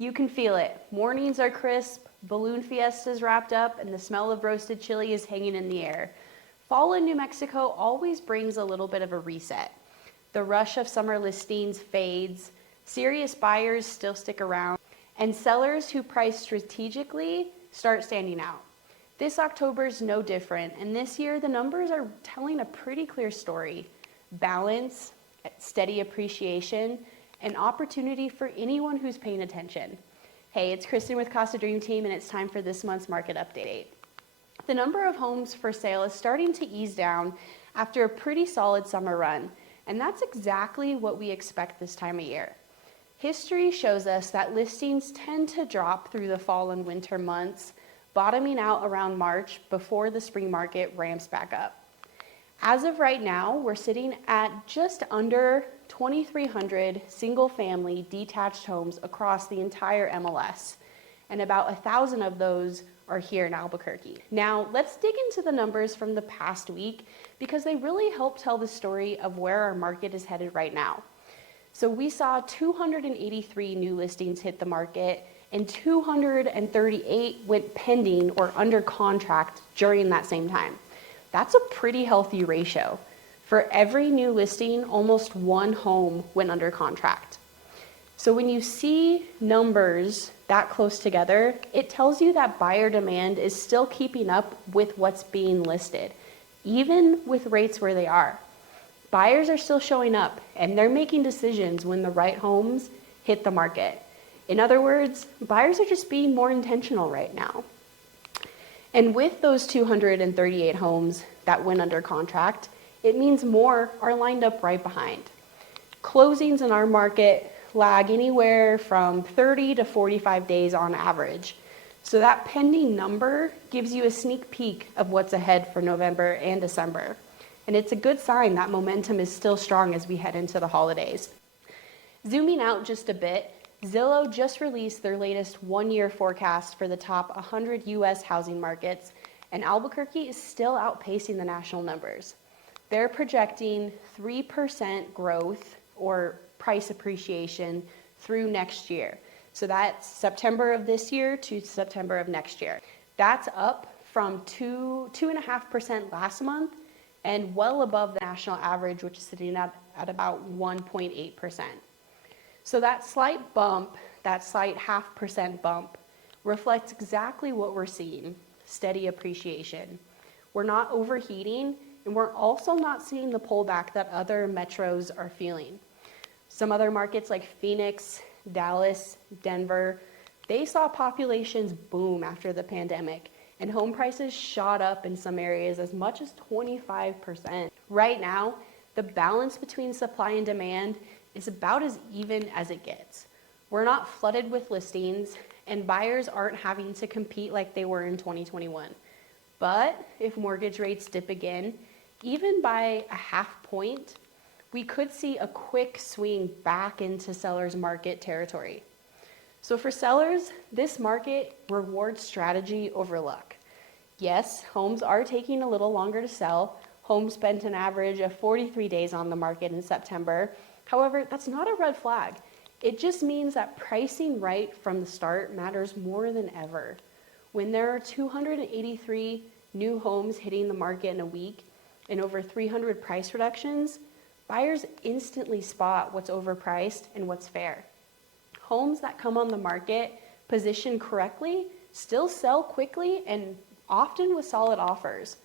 You can feel it. Mornings are crisp, balloon fiestas wrapped up, and the smell of roasted chili is hanging in the air. Fall in New Mexico always brings a little bit of a reset. The rush of summer listings fades, serious buyers still stick around, and sellers who price strategically start standing out. This October is no different, and this year the numbers are telling a pretty clear story. Balance, steady appreciation, and opportunity for anyone who's paying attention. Hey, it's Kristen with Casa Dream Team, and it's time for this month's market update. The number of homes for sale is starting to ease down after a pretty solid summer run, and that's exactly what we expect this time of year. History shows us that listings tend to drop through the fall and winter months, bottoming out around March before the spring market ramps back up. As of right now, we're sitting at just under 2,300 single-family detached homes across the entire MLS, and about 1,000 of those are here in Albuquerque. Now, let's dig into the numbers from the past week because they really help tell the story of where our market is headed right now. So we saw 283 new listings hit the market, and 238 went pending or under contract during that same time. That's a pretty healthy ratio. For every new listing, almost one home went under contract. So when you see numbers that close together, it tells you that buyer demand is still keeping up with what's being listed, even with rates where they are. Buyers are still showing up, and they're making decisions when the right homes hit the market. In other words, buyers are just being more intentional right now. And with those 238 homes that went under contract, it means more are lined up right behind. Closings in our market lag anywhere from 30 to 45 days on average. So that pending number gives you a sneak peek of what's ahead for November and December. And it's a good sign that momentum is still strong as we head into the holidays. Zooming out just a bit, Zillow just released their latest one-year forecast for the top 100 U.S. housing markets, and Albuquerque is still outpacing the national numbers. They're projecting 3% growth or price appreciation through next year. So that's September of this year to September of next year. That's up from 2.5% last month and well above the national average, which is sitting at about 1.8%. So that slight bump, that slight 0.5% bump, reflects exactly what we're seeing, steady appreciation. We're not overheating, and we're also not seeing the pullback that other metros are feeling. Some other markets like Phoenix, Dallas, Denver, they saw populations boom after the pandemic, and home prices shot up in some areas as much as 25%. Right now, the balance between supply and demand is about as even as it gets. We're not flooded with listings, and buyers aren't having to compete like they were in 2021. But if mortgage rates dip again, even by a 0.5 point, we could see a quick swing back into sellers' market territory. So for sellers, this market rewards strategy over luck. Yes, homes are taking a little longer to sell. Homes spent an average of 43 days on the market in September. However, that's not a red flag. It just means that pricing right from the start matters more than ever. When there are 283 new homes hitting the market in a week and over 300 price reductions, buyers instantly spot what's overpriced and what's fair. Homes that come on the market positioned correctly still sell quickly and often with solid offers.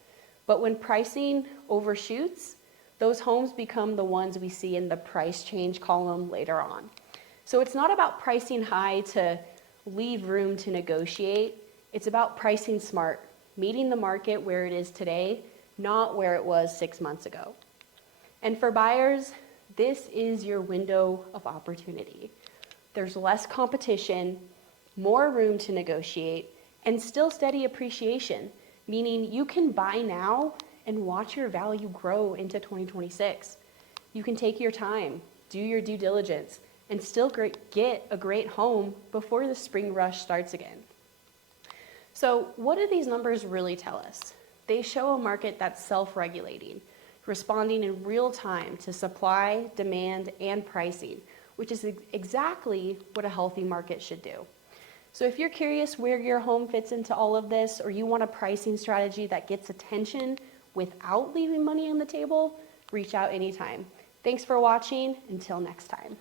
But when pricing overshoots, those homes become the ones we see in the price change column later on. So it's not about pricing high to leave room to negotiate. It's about pricing smart, meeting the market where it is today, not where it was 6 months ago. And for buyers, this is your window of opportunity. There's less competition, more room to negotiate, and still steady appreciation, meaning you can buy now and watch your value grow into 2026. You can take your time, do your due diligence, and still get a great home before the spring rush starts again. So what do these numbers really tell us? They show a market that's self-regulating, responding in real time to supply, demand, and pricing, which is exactly what a healthy market should do. So if you're curious where your home fits into all of this, or you want a pricing strategy that gets attention without leaving money on the table, reach out anytime. Thanks for watching. Until next time.